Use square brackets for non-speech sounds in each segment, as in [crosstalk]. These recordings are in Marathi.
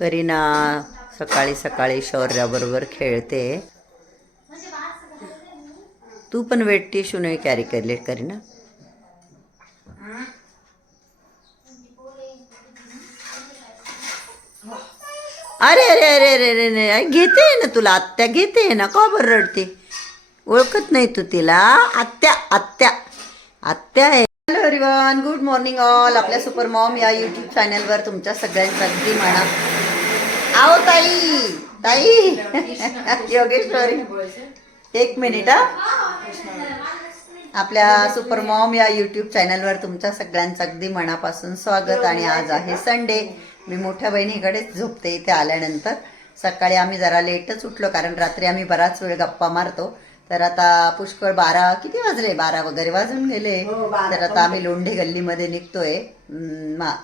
करीना सकाळी सकाळी शौर्याबरोबर खेळते. तू पण वेट टिशू नाही कॅरी केले करीना? अरे अरे अरे अरे अरे अरे घेते ना तुला आत्या? घेते ना? का बरं रडते? ओळखत नाही तू तिला. आत्या आत्या. आत्या आहे. Hello everyone good morning all आपल्या सुपर मॉम या युट्यूब चॅनलवर तुमच्या सगळ्यांचं अगदी म्हणा आओ ताई ताई। योगेश्वरी। एक मिनिट हा. आपल्या सुपर मॉम या यूट्यूब चॅनलवर तुमच्या सगळ्यांचं अगदी मनापासून स्वागत आणि आज आहे संडे मी मोठ्या बहिणीकडेच झोपते इथे आल्यानंतर. सकाळी आम्ही जरा लेटच उठलो कारण रात्री आम्ही बराच वेळ गप्पा मारतो. तर आता पुष्कळ बारा किती वाजले? बारा वगैरे वाजून गेले. तर आता आम्ही लोंढे गल्लीमध्ये निघतोय.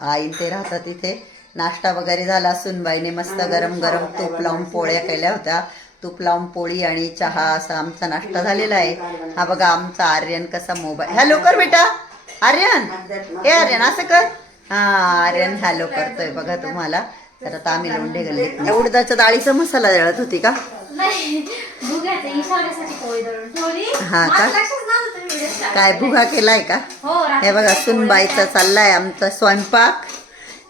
आईन ते राहतात तिथे नाश्ता वगैरे झाला सुनबाईने मस्त गरम गरम तूप लावून पोळ्या केल्या होत्या. तूप लावून पोळी आणि चहा असा आमचा नाश्ता झालेला आहे. हा बघा आमचा आर्यन कसा मोबाईल हॅलो कर बेटा. आर्यन. हे आर्यन. असं कर. हा आर्यन हॅलो करतोय बघा तुम्हाला. तर आता आम्ही लोंढे गल्लीत उडदाच्या डाळीचा मसाला दळत होती का? हा का? काय भुगा केलाय. का? हो हे बघा सुनबाईचा चाललाय आमचा स्वयंपाक.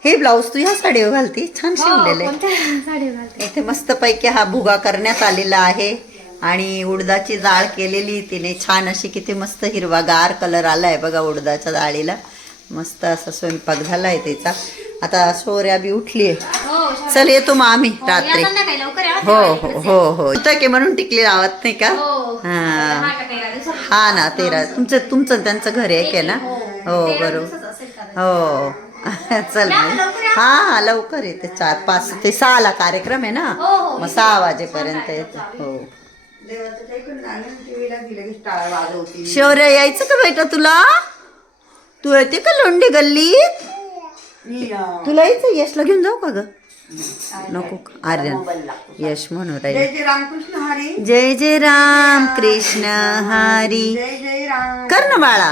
हे ब्लाऊज तू ह्या साडीवर घालती? छान हो, शिवलेले घालते? इथे मस्तपैकी हा भुगा करण्यात आलेला आहे आणि उडदाची डाळ केलेली तिने. छान अशी किती मस्त हिरवागार कलर आलाय बघा उडदाच्या डाळीला मस्त असा स्वयंपाक झालाय तिचा. आता शौर्या बी उठलीये हो चल येतो मग आम्ही हो, रात्री. हो हो हो हो. इथं की म्हणून टिकली लावत नाही का? हो हा. हा? हा ना तेरा. तुमचं तुमचं त्यांचं घर आहे की ना? हो, हो बरोबर. हो. [laughs] चल. हा हा लवकर येते. चार पाच ते सहाला कार्यक्रम आहे ना? हो, हो. मग सहा वाजेपर्यंत येते. हो. शौर्य यायचं का बेटा तुला? तू येते का लोंढी गल्लीत? तुला यायचं यशला घेऊन जाऊ का ग? नको आर्यन. यश म्हणू जय राहील. जय जय जय राम कृष्ण हरी. जय जय राम कर ना बाळा.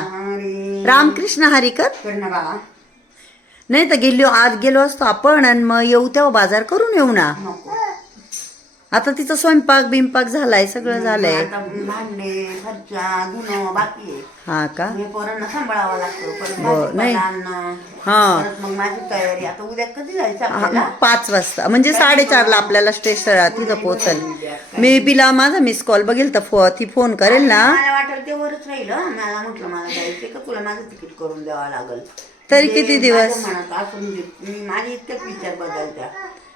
रामकृष्ण हरी कर. बाळा. नाही तर गेलो आज गेलो असतो आपण आणि मग येऊ तेव्हा बाजार करून येऊ ना. नको आता तिचा स्वयंपाक बिंपाक झालाय सगळं झालंय. आता भांडे फरच्या धुणं बाकी आहे. हा का? हे पोरांना सांभाळावं लागतं. परत हो, भाजीपाला नाही. आणणं हा. परत मग माझी तयारी. आता उद्या कधी जायचं हा, आपल्याला? पाच वाजता. म्हणजे साडेचारला आपल्याला स्टेशन तिथं पोहोचल. मी बिला माझा मिस कॉल बघेल तर फो ती फोन करेल ना. मला वाटेल ते वरच राहील हं. मला म्हटलं मला जायचं का? तुला माझं तिकीट करून द्यावं लागल. तरी किती दिवस? म्हणत असून दे. मी- माझे इतकेच विचार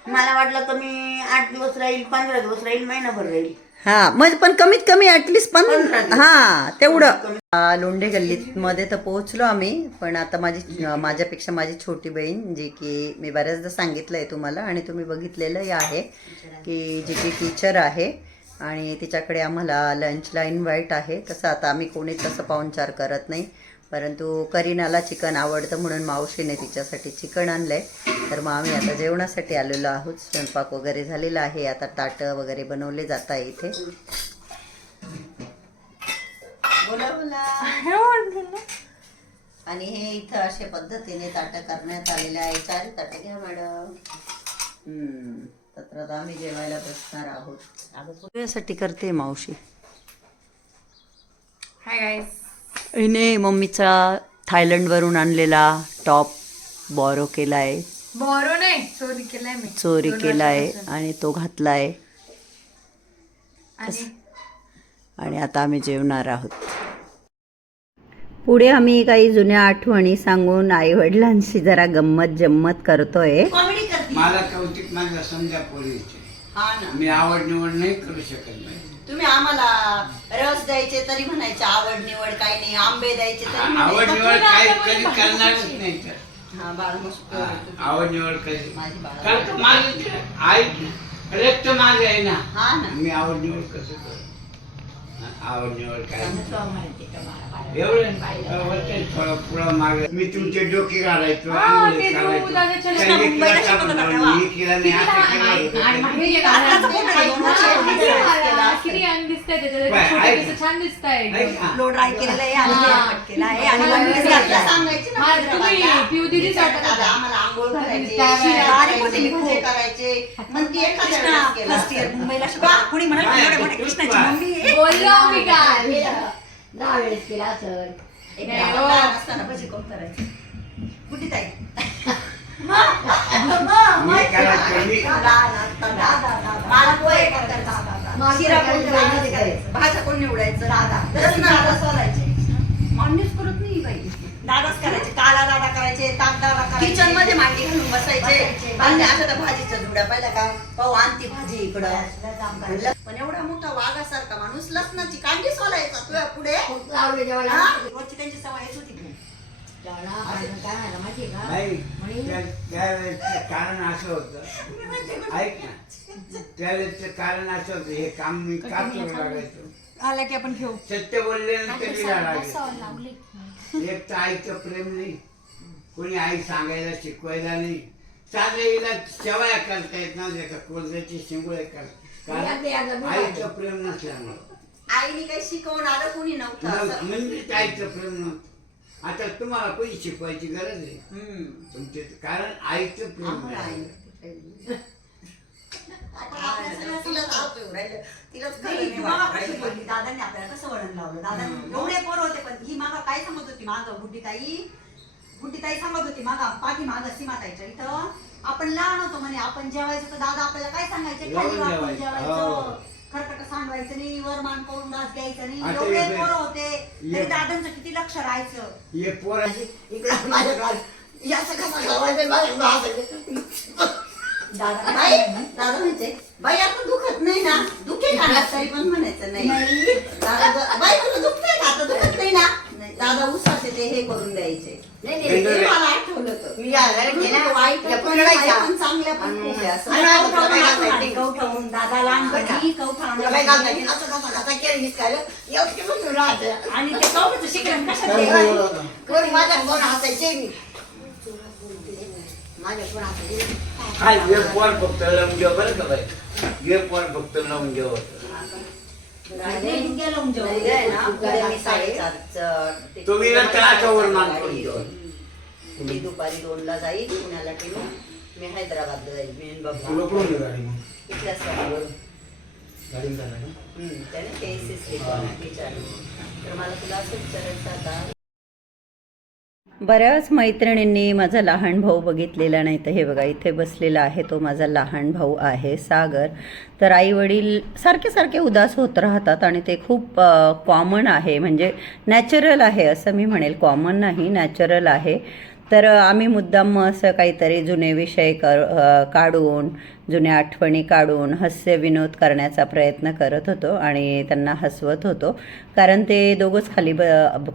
मला वाटलं तर मी आठ दिवस राहील पंधरा दिवस राहील महिनाभर राहील हा म्हणजे पण कमीत कमी ऍटलिस्ट पण. हा तेवढं आ, लोंढे गल्लीत मध्ये तर पोहोचलो आम्ही पण आता माझी माझ्यापेक्षा माझी छोटी बहीण जी की मी बऱ्याचदा सांगितलंय तुम्हाला आणि तुम्ही बघितलेलंही आहे की जी की टीचर आहे आणि तिच्याकडे आम्हाला लंचला इन्व्हाइट आहे तसं आता आम्ही कोणी तसं पाहुणचार करत नाही परंतु करीनाला चिकन आवडतं म्हणून मावशीने तिच्यासाठी चिकन आणलंय. तर मग आम्ही आता जेवणासाठी आलेलो आहोत. स्वयंपाक वगैरे झालेला आहे. आता ताटं वगैरे बनवले जात आहे इथे. बोला बोला. आणि हे इथं अशा पद्धतीने ताटं करण्यात आलेले आहे. चार ताटं घ्या मॅडम. हम्म, तर आम्ही जेवायला बसणार आहोत. यासाठी करते मावशी. हाय गाईस हिने मम्मीचा थायलंडवरून आणलेला टॉप बॉरो केलाय. बोरो नाही चोरी केलाय मी. चोरी केलाय आणि तो घातलाय. आणि? आणि आता आम्ही जेवणार आहोत. पुढे आम्ही काही जुन्या आठवणी सांगून आई वडिलांशी जरा गंमत जम्मत करतोय. मला कौतिक माझ्या समजा हा ना. मी आवड निवड नाही करू शकत नाही तुम्ही आम्हाला रस द्यायचे तरी म्हणायचे आवड निवड काही नाही आंबे द्यायचे तरी आवड म्हणायचे. निवड काही कधी करणारच नाही. तर हा बाळ मस्त हा, आवड निवड कधी माझी बाळा. कारण का माझं आई रक्त माझं आहे ना. हा ना. मी आवड निवड कसं करू? आवड निवड काय? थोडं पुढं माग मी तुमचे डोके घालायचो छान केलेलं आहे. मुंबईला कृष्णाची. मम्मी आहे. बोललो मी काय दहा वेळेस केला असेल. एक नाही, हो. लहान असताना भजी कोण करायची. कुठे ताई? [laughs] मी करायचो, मी- लहान असताना. मला पोहे करायचा. शिरा कोण करायचं? भाज्या कोण निवडायचं? तसं दादा सोलायचे. मांडीच करत नाही बाई. दादाच करायचे काला दादा करायचे ताक दादा करायचे. किचनमध्ये मांडी घालून बसायचे. बसायचे. आणि आता त्या भाजीच्या जुड्या. पाहिल्या का? पाहू आणती भाजी इकडं. म्हणलं, पण एवढा मोठा वाघासारखा माणूस लसणाची कांडी सोलायचा तुझ्या पुढे. जेवायला हा? रोजची त्यांची सवयच होती की. काय व्हायला नाही म्हणे त्या- कारण असं होतं. ऐक ना. त्यावेळेचं कारण असं होतं. हे काम मी का करू लागायचो? आला की आपण घेऊ. सत्य लागायचो लागले. एक तर आईचं प्रेम नाही. कोणी आई सांगायला शिकवायला नाही. साधं हिला शेवया करता येत नव्हत्या का? कोलऱ्याचे शिंगोळे कर याद याद कारण आईचं प्रेम नसल्यामुळं आईने काही शिकवणार कोणी नव्हतं नव्हतं. असं. म्हणजे आईचं प्रेम नव्हतं आता तुम्हाला कोणी शिकवायची गरज आहे हम्म. तुमचे कारण आईचं प्रेम आम्हाला आहे. आईने आपण आपल्या सगळ्या राहिलं. तिलाच नाही, नाही कशी. बोलली दादांनी आपल्याला कसं वळण लावलं हम्म. एवढे पोरं होते पण ही मागा काय सांगत होती माग गुड्डीताई गुड्डीताई सांगत होती मागा पाठी माग सीमाताईच्या इथं आपण लहान होतो म्हणे आपण जेवायचं तर दादा आपल्याला काय सांगायचे? खाली वाकून जेवायचं. जेवायचं. हो. खरकट सांडवायचं नाही वर मान करून घास घ्यायचं नाही. आता एवढे हे- पोरं होते. तरी हे- दादांचं किती लक्ष राहायचं? हे पोर इकडं माझ्याकडं याचं कसं हाताचं. दादा बाई, दादा म्हणते बाई आता दुखत नाही ना. दुखे का ना तरी पण म्हणायचं नाही. दादा ज- बाई तुला दुखतंय का? आता दुखत नाही ना. नाही, दादा उसाचे ते हे करून द्यायचे नाही, नाही, ते. मला आठवलं तर मी ना, वाईट या पण चांगल्या खूप आहे असं. आणि काय दादा लहानपणी कवठा तुला काय घालता येते? आणायची. असं कसं खाता केलं निसकायलं, एवढं केलं मी राहते. आणि ते कवठाचं शिक्षण कशात आहे? कोणी माझ्या कोण हसायचे मी माझ्या कोण हसायचे काय हे पोर फक्त लावून जेव बरं का बाई पोर फक्त लावून जेव तुम्ही ना तळाच्यावर मान करून गाडी ठेवा. घेऊन. मी दुपारी दोनला जाईल पुण्याला टिनू मी हैदराबादला जाईल मी आणि बाबा. तुला कोण गाडी मग. इथल्या स्थानावर गाडी झाला का हम्म, त्याने केसेस विचारलं. तर मला तुला असं विचारायचं आता बऱ्याच मैत्रिणींनी माझा लहान भाऊ बघितलेला नाही तर हे बघा इथे बसलेला आहे तो माझा लहान भाऊ आहे सागर. तर आई वडील सारखे सारखे उदास होत राहतात आणि ते खूप कॉमन आहे. म्हणजे नॅचरल आहे असं मी म्हणेल. कॉमन नाही नॅचरल आहे. तर आम्ही मुद्दाम असं काहीतरी जुने विषय कर काढून जुन्या आठवणी काढून हास्य विनोद करण्याचा प्रयत्न करत होतो आणि त्यांना हसवत होतो. कारण ते दोघंच खाली ब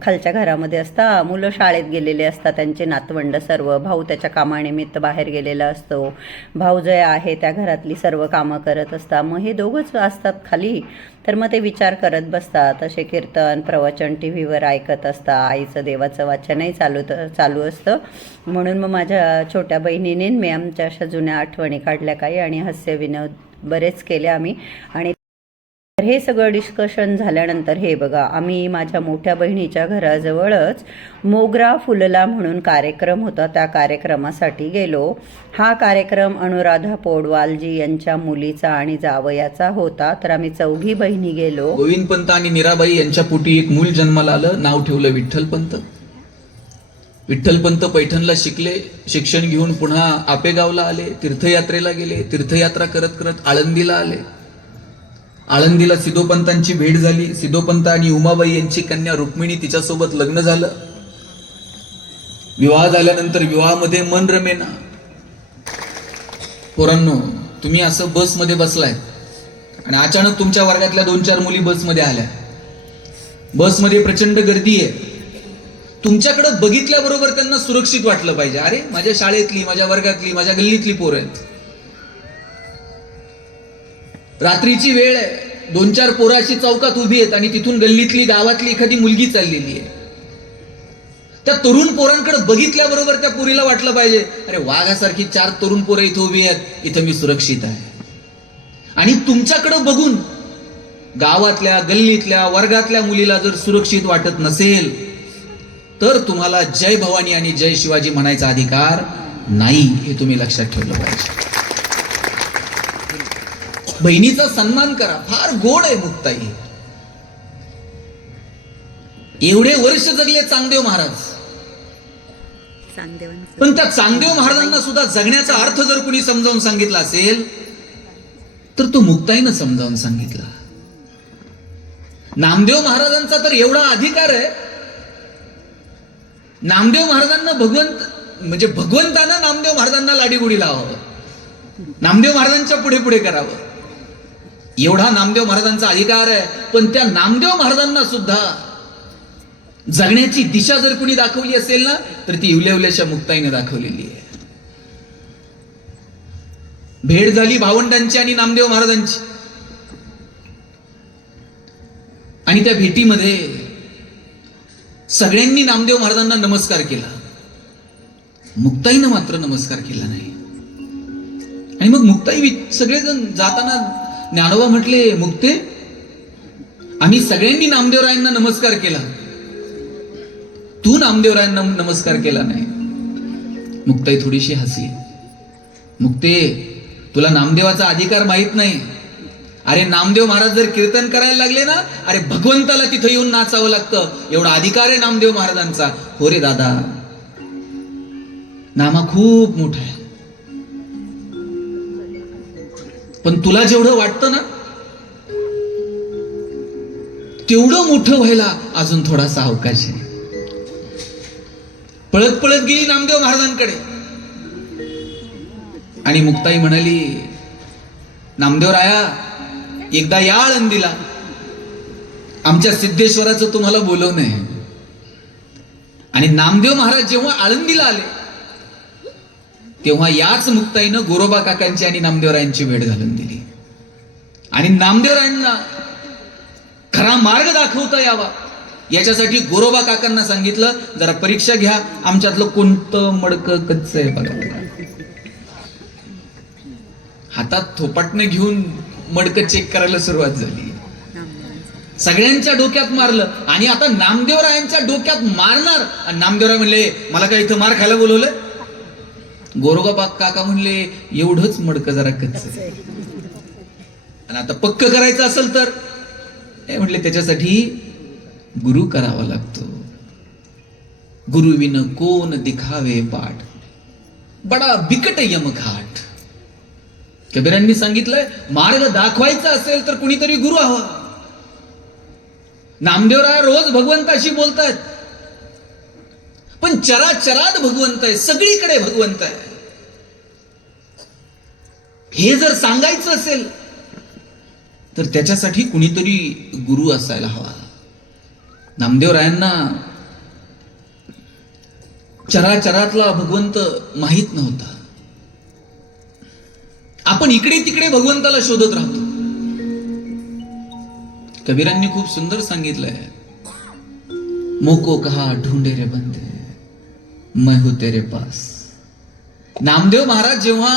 खालच्या घरामध्ये असता मुलं शाळेत गेलेले असतात त्यांचे नातवंड सर्व भाऊ त्याच्या कामानिमित्त बाहेर गेलेला असतो. भाऊ जे आहे त्या घरातली सर्व कामं करत असतात मग हे दोघंच असतात खाली. तर मग ते विचार करत बसतात. असे कीर्तन प्रवचन टी व्हीवर ऐकत असता. आईचं देवाचं वाचनही चालू चालू असतं. म्हणून मग माझ्या छोट्या बहिणीने मी आमच्या अशा जुन्या आठवणी काढल्या काही आणि हास्य विनोद बरेच केले आम्ही. आणि तर हे सगळं डिस्कशन झाल्यानंतर हे बघा आम्ही माझ्या मोठ्या बहिणीच्या घराजवळच मोगरा फुलला म्हणून कार्यक्रम होता. त्या कार्यक्रमासाठी गेलो. हा कार्यक्रम अनुराधा पोडवालजी यांच्या मुलीचा आणि जावयाचा होता. तर आम्ही चौघी बहिणी गेलो. गोविंद पंत आणि मीराबाई यांच्या पोटी एक मूल जन्माला आलं. नाव ठेवलं विठ्ठल पंत विठ्ठलपंत पैठणला शिकले शिक्षण घेऊन पुन्हा आपेगावला आले तीर्थयात्रेला गेले तीर्थयात्रा करत करत आळंदीला आले. आळंदीला सिद्धोपंतांची भेट झाली. सिद्धोपंत आणि उमाबाई यांची कन्या रुक्मिणी तिच्यासोबत लग्न झालं. विवाह झाल्यानंतर विवाहामध्ये मन रमेना. पोरांनो तुम्ही असं बसमध्ये बसलाय. आणि अचानक तुमच्या वर्गातल्या दोन चार मुली बसमध्ये आल्या. बसमध्ये प्रचंड गर्दी आहे. तुमच्याकडे बघितल्याबरोबर त्यांना सुरक्षित वाटलं पाहिजे. अरे माझ्या शाळेतली माझ्या वर्गातली माझ्या गल्लीतली पोरं आहेत. रात्रीची वेळ आहे. दोन चार पोराशी चौकात उभी आहेत आणि तिथून गल्लीतली गावातली एखादी मुलगी चाललेली आहे. त्या तरुण पोरांकडे बघितल्याबरोबर त्या पुरीला वाटलं पाहिजे अरे वाघासारखी चार तरुण पोरं इथं उभी आहेत. इथं मी सुरक्षित आहे. आणि तुमच्याकडे बघून गावातल्या गल्लीतल्या वर्गातल्या मुलीला जर सुरक्षित वाटत नसेल तर तुम्हाला जय भवानी आणि जय शिवाजी म्हणायचा अधिकार नाही हे तुम्ही लक्षात ठेवलं पाहिजे. बहिणीचा सन्मान करा फार गोड आहे मुक्ताई. एवढे वर्ष जगले चांगदेव महाराज. पण त्या चांगदेव महाराजांना सुद्धा जगण्याचा अर्थ जर कुणी समजावून सांगितला असेल तर तो मुक्ताईनं समजावून सांगितला. नामदेव महाराजांचा तर एवढा अधिकार आहे नामदेव महाराजांना भगवंत म्हणजे भगवंतानं नामदेव महाराजांना लाडीगुडी लावावं. नामदेव महाराजांच्या पुढे पुढे करावं. एवढा नामदेव महाराजांचा अधिकार आहे. पण त्या नामदेव महाराजांना सुद्धा जगण्याची दिशा जर कुणी दाखवली असेल ना तर ती इवल्यावल्याच्या मुक्ताईने दाखवलेली आहे. भेट झाली भावंडांची आणि नामदेव महाराजांची. आणि त्या भेटीमध्ये सगळ्यांनी नामदेव महाराजांना नमस्कार केला. मुक्ताईनं मात्र नमस्कार केला नाही. आणि मग मुक्ताई सगळेजण जाताना ज्ञानोबा म्हटले मुक्ते आम्ही सगळ्यांनी नामदेवरायांना नमस्कार केला. तू नामदेवरायांना नमस्कार केला नाही. मुक्ताई थोडीशी हसली. मुक्ते तुला नामदेवाचा अधिकार माहीत नाही. अरे नामदेव महाराज जर कीर्तन करायला लागले ना अरे भगवंताला तिथं येऊन नाचावं लागतं. एवढा अधिकार आहे नामदेव महाराजांचा. हो रे दादा. नामा खूप मोठा आहे. पण तुला जेवढं वाटतं ना तेवढं मोठं व्हायला अजून थोडासा अवकाश आहे. पळत पळत गेली नामदेव महाराजांकडे. आणि मुक्ताई म्हणाली नामदेव राया एकदा या आळंदीला आमच्या सिद्धेश्वराचं तुम्हाला बोलवणं आहे. आणि नामदेव महाराज जेव्हा आळंदीला आले तेव्हा याच मुक्ताईनं गोरोबा काकांची आणि नामदेवरायांची भेट घालून दिली. आणि नामदेवरायांना खरा मार्ग दाखवता यावा. याच्यासाठी गोरोबा काकांना सांगितलं जरा परीक्षा घ्या आमच्यातलं कोणतं मडक कच्च आहे बघा. हातात थोपाटणे घेऊन मडक चेक करायला सुरुवात झाली. सगळ्यांच्या डोक्यात मारलं. आणि आता नामदेवरायांच्या डोक्यात मारणार. आणि नामदेवराय म्हणले मला काय इथं मार खायला बोलवलं गोरोबा काका म्हणले एवढंच मडक जरा कच्च आणि आता पक्क करायचं असेल तर? हे म्हणले त्याच्यासाठी गुरु करावा लागतो. गुरु विन कोण दिखावे पाठ? बडा बिकट यमघाट. कबीरांनी सांगितलंय मार्ग दाखवायचा असेल तर कुणीतरी गुरु हवा. नामदेवराय रोज भगवंताशी बोलतात पण चराचरात भगवंत आहे सगळीकडे भगवंत आहे. हे जर सांगायचं असेल तर त्याच्यासाठी कुणीतरी गुरु असायला हवा. नामदेवरायांना चराचरातला भगवंत माहीत नव्हता. आपण इकडे तिकडे भगवंताला शोधत राहतो. कबीरांनी खूप सुंदर सांगितलंय. मोको कहा ढूंढे रे बंदे मैं हूं तेरे पास. नामदेव महाराज जेव्हा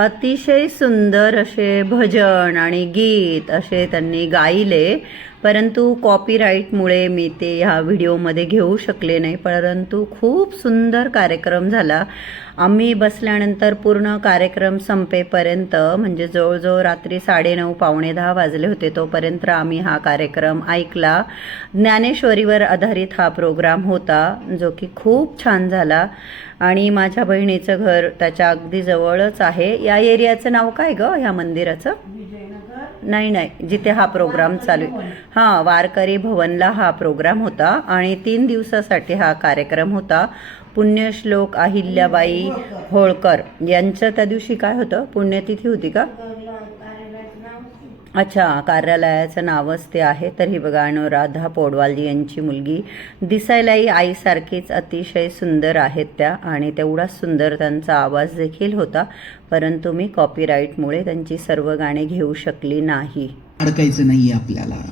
अतिशय सुंदर असे भजन आणि गीत असे त्यांनी गायले. परंतु कॉपीराईटमुळे मी ते ह्या व्हिडिओमध्ये घेऊ शकले नाही. परंतु खूप सुंदर कार्यक्रम झाला. आम्ही बसल्यानंतर पूर्ण कार्यक्रम संपेपर्यंत म्हणजे जवळजवळ रात्री साडेनऊ पावणे दहा वाजले होते तोपर्यंत आम्ही हा कार्यक्रम ऐकला. ज्ञानेश्वरीवर आधारित हा प्रोग्राम होता जो की खूप छान झाला. आणि माझ्या बहिणीचं घर त्याच्या अगदी जवळच आहे. या एरियाचं नाव काय ग? ह्या मंदिराचं? नाही नाही. जिथे हा प्रोग्राम चालू आहे. हां वारकरी भवनला हा प्रोग्राम होता आणि तीन दिवसासाठी हा कार्यक्रम होता. पुण्यश्लोक अहिल्याबाई होळकर. यांचं त्या दिवशी काय होतं? पुण्यतिथी होती का? अच्छा कार्यालयाचं नावच ते आहे. तर ही बघा अनुराधा पोडवालजी यांची मुलगी दिसायलाही आईसारखीच अतिशय सुंदर आहेत त्या आणि तेवढाच सुंदर त्यांचा आवाज देखील होता परंतु मी कॉपीराईटमुळे त्यांची सर्व गाणी घेऊ शकली नाही. अडकायचं नाहीये आपल्याला.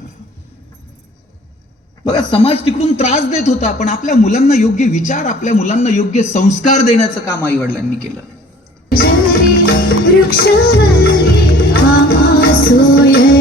बघा समाज तिकडून त्रास देत होता पण आपल्या मुलांना योग्य विचार आपल्या मुलांना योग्य संस्कार देण्याचं काम आई वडिलांनी केलं. Ama soya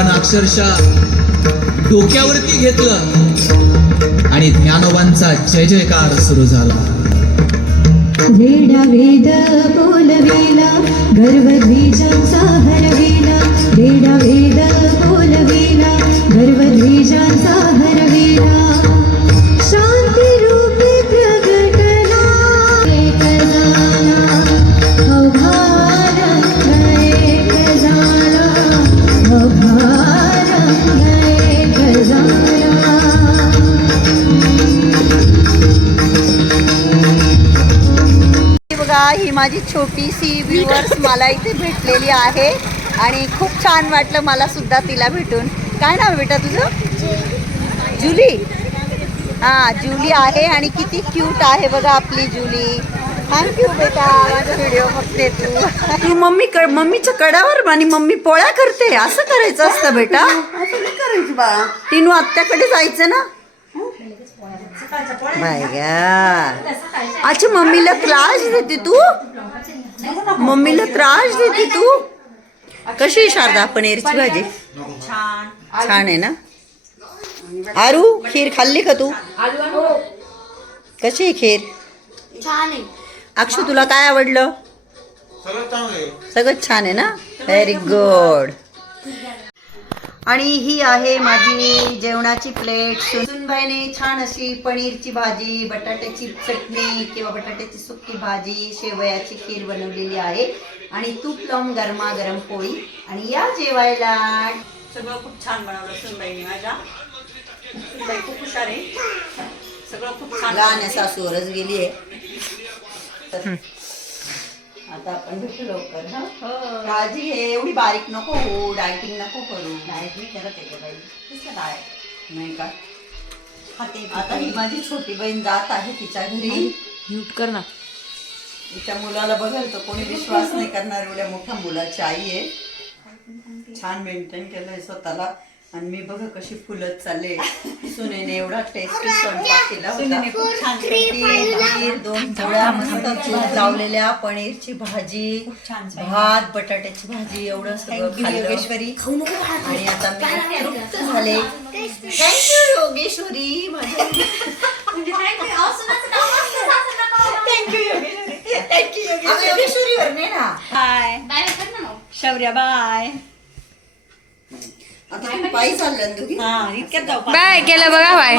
सभागृहानं अक्षरशः डोक्यावरती घेतलं आणि ज्ञानोबांचा जय जयकार सुरू झाला. वेडा वेद बोलविला गर्वद्वीजांचा हरविला वेडा वेद बोलविला गर्वद्वीजांचा हरविला ही ही माझी छोटीशी व्ह्युअर्स मला इथे भेटलेली आहे. आणि खूप छान वाटलं मला सुद्धा तिला भेटून. काय नाव बेटा तुझं? जुली. हां जुली आहे आणि किती क्यूट आहे बघा आपली जुली. थँक्यू बेटा माझा व्हिडिओ बघते तू. तू मम्मी क मम्मीच्या कडावर आणि मम्मी पोळ्या करते. असं करायचं असतं बेटा. करायची बाळा टिनू आत्याकडे जायचं ना? बाय गा अच्छा मम्मीला त्रास देते तू? मम्मीला त्रास देते तू? कशी शारदा? पनीरची भाजी? छान छान आहे ना? आरू खीर खाल्ली का तू? कशी आहे खीर? छान आहे. अक्षू तुला काय आवडलं? सगळं छान आहे ना? व्हेरी गुड आणि ही आहे माझी जेवणाची प्लेट. सुनबाईने छान अशी पनीरची भाजी बटाट्याची चटणी किंवा बटाट्याची सुकी भाजी शेवयाची खीर बनवलेली आहे. आणि तूप लावून गरमागरम पोळी. आणि या जेवायला. सगळं खूप छान बनवलं सुनबाईने माझ्या. सुनबाई खूप हुशार आहे. सगळं खूप छान लहान सासूवरच गेली आहे. आता आपण भेटू लवकर हा? काळजी घे एवढी बारीक नको हो डायटिंग नको करू. डायट मी करत आहे बाई. कसं डायट नाही का? आता ही माझी छोटी बहीण जात आहे तिच्या घरी. म्यूट कर ना. तिच्या मुलाला बघेल तर कोणी विश्वास नाही करणार एवढ्या मोठ्या मुलाची आई आहे. छान मेंटेन केलंय स्वतःला. आणि मी बघ कशी फुलत चालले. [laughs] सुनेने एवढा टेस्टी स्वयंपाक केला होता. खीर दोन पोळ्या मस्त तूप लावलेल्या पनीरची भाजी भात बटाट्याची भाजी एवढं सगळं योगेश्वरी. आणि आता मी तृप्त झाले. Thank you Yogeshwari. Thank you [laughs] Yogeshwari. [laughs] Thank you योगेश्वरीवर ना बाय बाय ना मग. शौर्या बाय आता तुम्ही पायी चाललं ना दोघी? हा इतक्यात जाऊ. बाय केलं बघा बाय.